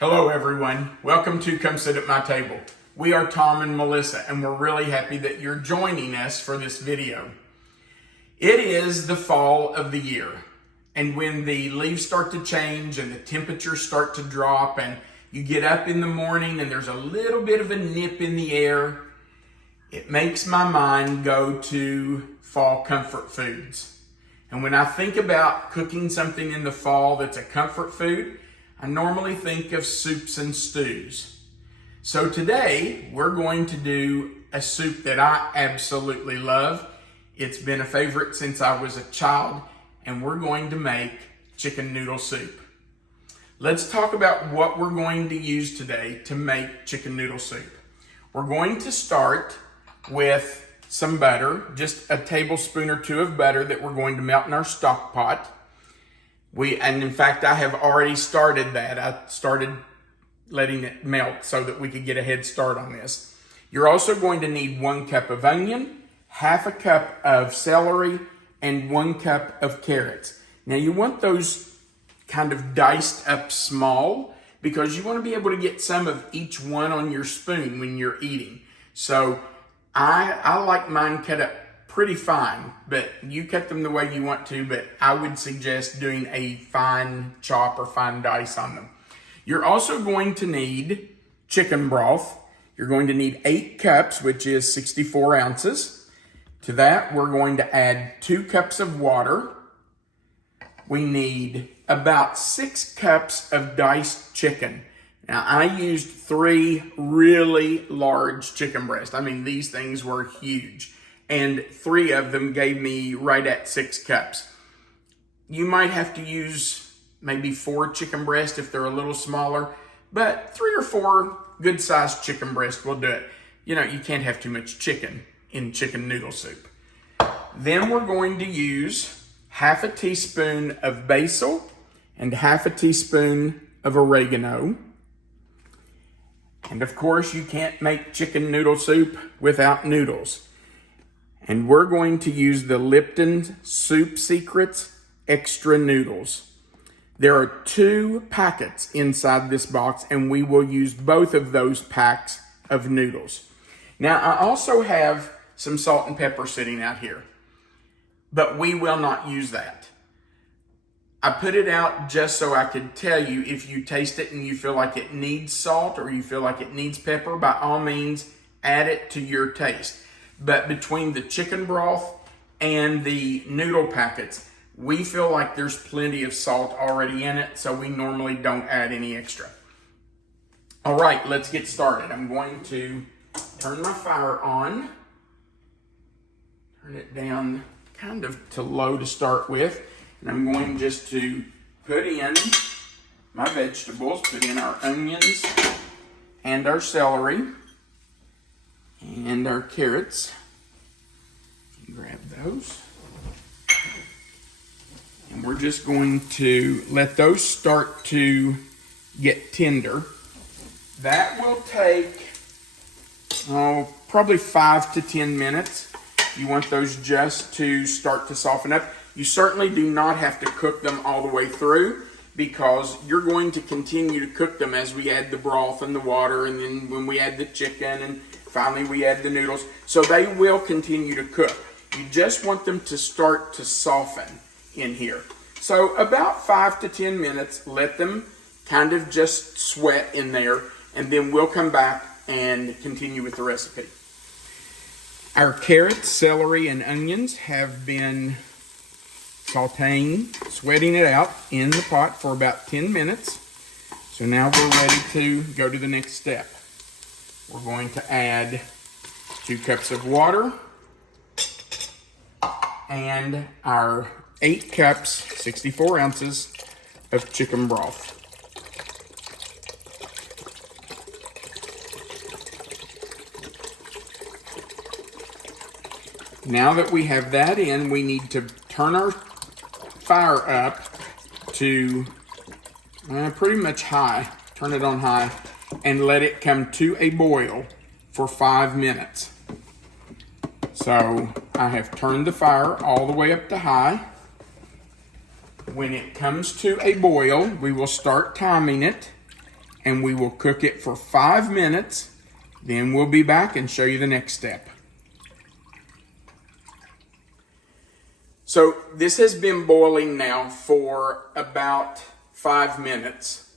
Hello everyone, welcome to Come Sit at My Table. We are Tom and Melissa and we're really happy that you're joining us for this video. It is the fall of the year, and when the leaves start to change and the temperatures start to drop and you get up in the morning and there's a little bit of a nip in the air, it makes my mind go to fall comfort foods. And when I think about cooking something in the fall that's a comfort food, I normally think of soups and stews. So today we're going to do a soup that I absolutely love. It's been a favorite since I was a child, and we're going to make chicken noodle soup. Let's talk about what we're going to use today to make chicken noodle soup. We're going to start with some butter, just a tablespoon or two of butter that we're going to melt in our stock pot. And in fact, I have already started that. I started letting it melt so that we could get a head start on this. You're also going to need 1 cup of onion, half a cup of celery, and 1 cup of carrots. Now you want those kind of diced up small because you want to be able to get some of each one on your spoon when you're eating. So I like mine cut up pretty fine, but you cut them the way you want to, but I would suggest doing a fine chop or fine dice on them. You're also going to need chicken broth. You're going to need 8 cups, which is 64 ounces. To that, we're going to add 2 cups of water. We need about 6 cups of diced chicken. Now, I used 3 really large chicken breasts. I mean, these things were huge. And 3 of them gave me right at 6 cups. You might have to use maybe 4 chicken breasts if they're a little smaller, but 3 or 4 good-sized chicken breasts will do it. You know, you can't have too much chicken in chicken noodle soup. Then we're going to use half a teaspoon of basil and half a teaspoon of oregano. And of course, you can't make chicken noodle soup without noodles. And we're going to use the Lipton Soup Secrets Extra Noodles. There are 2 packets inside this box, and we will use both of those packs of noodles. Now, I also have some salt and pepper sitting out here, but we will not use that. I put it out just so I could tell you if you taste it and you feel like it needs salt or you feel like it needs pepper, by all means, add it to your taste. But between the chicken broth and the noodle packets, we feel like there's plenty of salt already in it, so we normally don't add any extra. All right, let's get started. I'm going to turn my fire on, turn it down kind of to low to start with, and I'm going just to put in my vegetables, put in our onions and our celery and our carrots. Grab those. And we're just going to let those start to get tender. That will take probably 5 to 10 minutes. You want those just to start to soften up. You certainly do not have to cook them all the way through, because you're going to continue to cook them as we add the broth and the water, and then when we add the chicken, and finally we add the noodles. So they will continue to cook. You just want them to start to soften in here. So about 5 to 10 minutes, let them kind of just sweat in there, and then we'll come back and continue with the recipe. Our carrots, celery, and onions have been sauteing, sweating it out in the pot for about 10 minutes. So now we're ready to go to the next step. We're going to add 2 cups of water and our 8 cups, 64 ounces of chicken broth. Now that we have that in, we need to turn our fire up to pretty much high. Turn it on high and let it come to a boil for 5 minutes. So I have turned the fire all the way up to high. When it comes to a boil, we will start timing it. and we will cook it for 5 minutes. Then we'll be back and show you the next step. So this has been boiling now for about 5 minutes.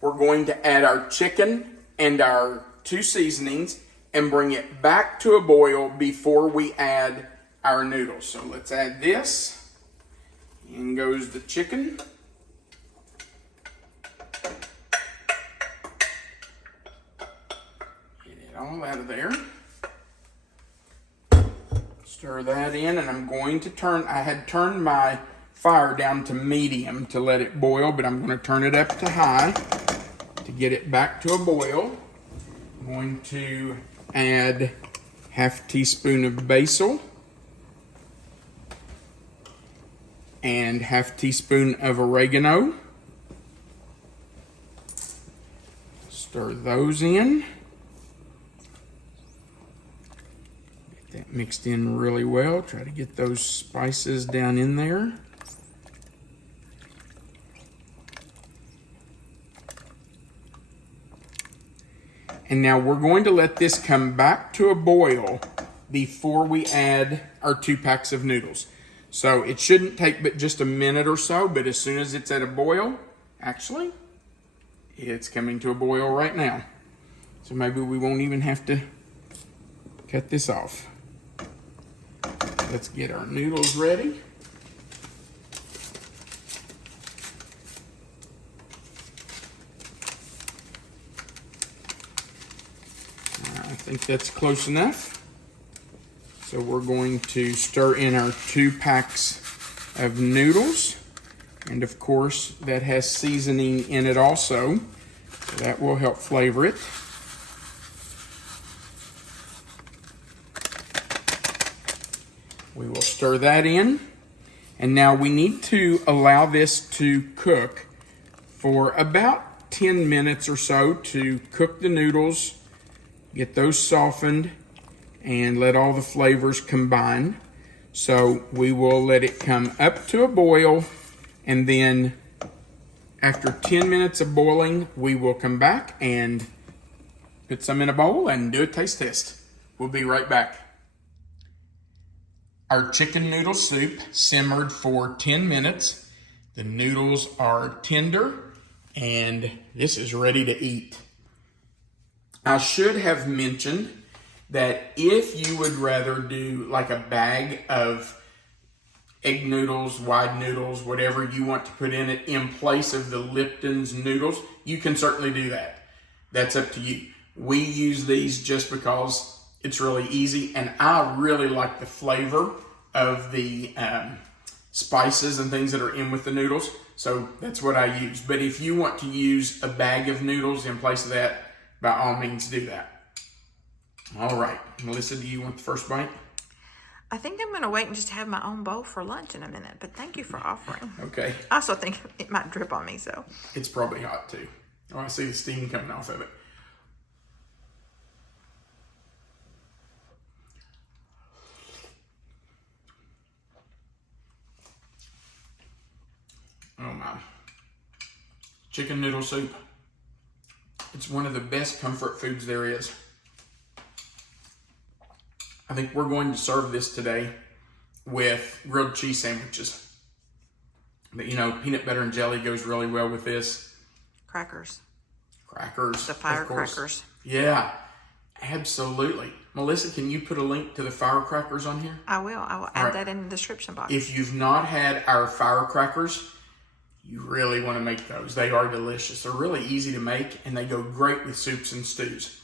We're going to add our chicken and our 2 seasonings and bring it back to a boil before we add our noodles. So let's add this. In goes the chicken. Get it all out of there. Stir that in, and I'm going to I had turned my fire down to medium to let it boil, but I'm going to turn it up to high to get it back to a boil. I'm going to add half teaspoon of basil and half teaspoon of oregano. Stir those in. That mixed in really well. Try to get those spices down in there. And now we're going to let this come back to a boil before we add our 2 packs of noodles. So it shouldn't take but just a minute or so, but as soon as it's at a boil, actually, it's coming to a boil right now. So maybe we won't even have to cut this off. Let's get our noodles ready. I think that's close enough. So we're going to stir in our 2 packs of noodles. And of course, that has seasoning in it also. So that will help flavor it. We will stir that in. And now we need to allow this to cook for about 10 minutes or so to cook the noodles, get those softened, and let all the flavors combine. So we will let it come up to a boil, and then after 10 minutes of boiling, we will come back and put some in a bowl and do a taste test. We'll be right back. Our chicken noodle soup simmered for 10 minutes. The noodles are tender, and this is ready to eat. I should have mentioned that if you would rather do like a bag of egg noodles, wide noodles, whatever you want to put in it in place of the Lipton's noodles, you can certainly do that. That's up to you. We use these just because it's really easy, and I really like the flavor of the spices and things that are in with the noodles. So that's what I use. But if you want to use a bag of noodles in place of that, by all means do that. All right, Melissa, do you want the first bite? I think I'm going to wait and just have my own bowl for lunch in a minute, but thank you for offering. Okay. I also think it might drip on me, so. It's probably hot too. Oh, I see the steam coming off of it. Oh my. Chicken noodle soup. It's one of the best comfort foods there is. I think we're going to serve this today with grilled cheese sandwiches. But you know, peanut butter and jelly goes really well with this. Crackers. Crackers. The firecrackers. Yeah, absolutely. Melissa, can you put a link to the firecrackers on here? I will add that in the description box. If you've not had our firecrackers, you really want to make those. They are delicious. They're really easy to make, and they go great with soups and stews.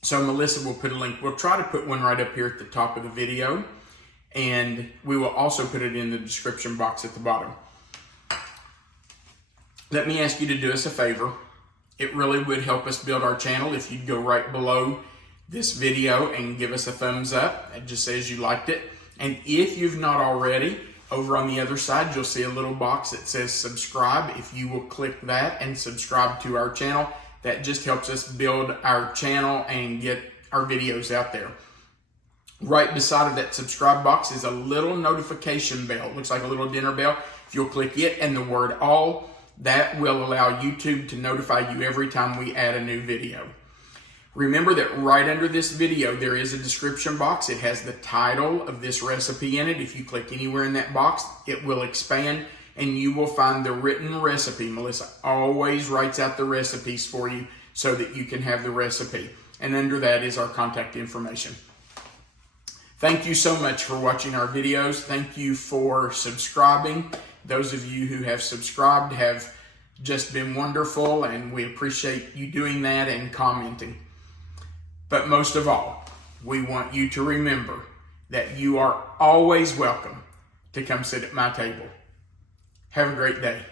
So Melissa will put a link. We'll try to put one right up here at the top of the video, and we will also put it in the description box at the bottom. Let me ask you to do us a favor. It really would help us build our channel if you'd go right below this video and give us a thumbs up. It just says you liked it. And if you've not already, over on the other side, you'll see a little box that says subscribe. If you will click that and subscribe to our channel, that just helps us build our channel and get our videos out there. Right beside of that subscribe box is a little notification bell. It looks like a little dinner bell. If you'll click it and the word all, That will allow YouTube to notify you every time we add a new video. Remember that right under this video, there is a description box. It has the title of this recipe in it. If you click anywhere in that box, it will expand and you will find the written recipe. Melissa always writes out the recipes for you so that you can have the recipe. And under that is our contact information. Thank you so much for watching our videos. Thank you for subscribing. Those of you who have subscribed have just been wonderful, and we appreciate you doing that and commenting. But most of all, we want you to remember that you are always welcome to come sit at my table. Have a great day.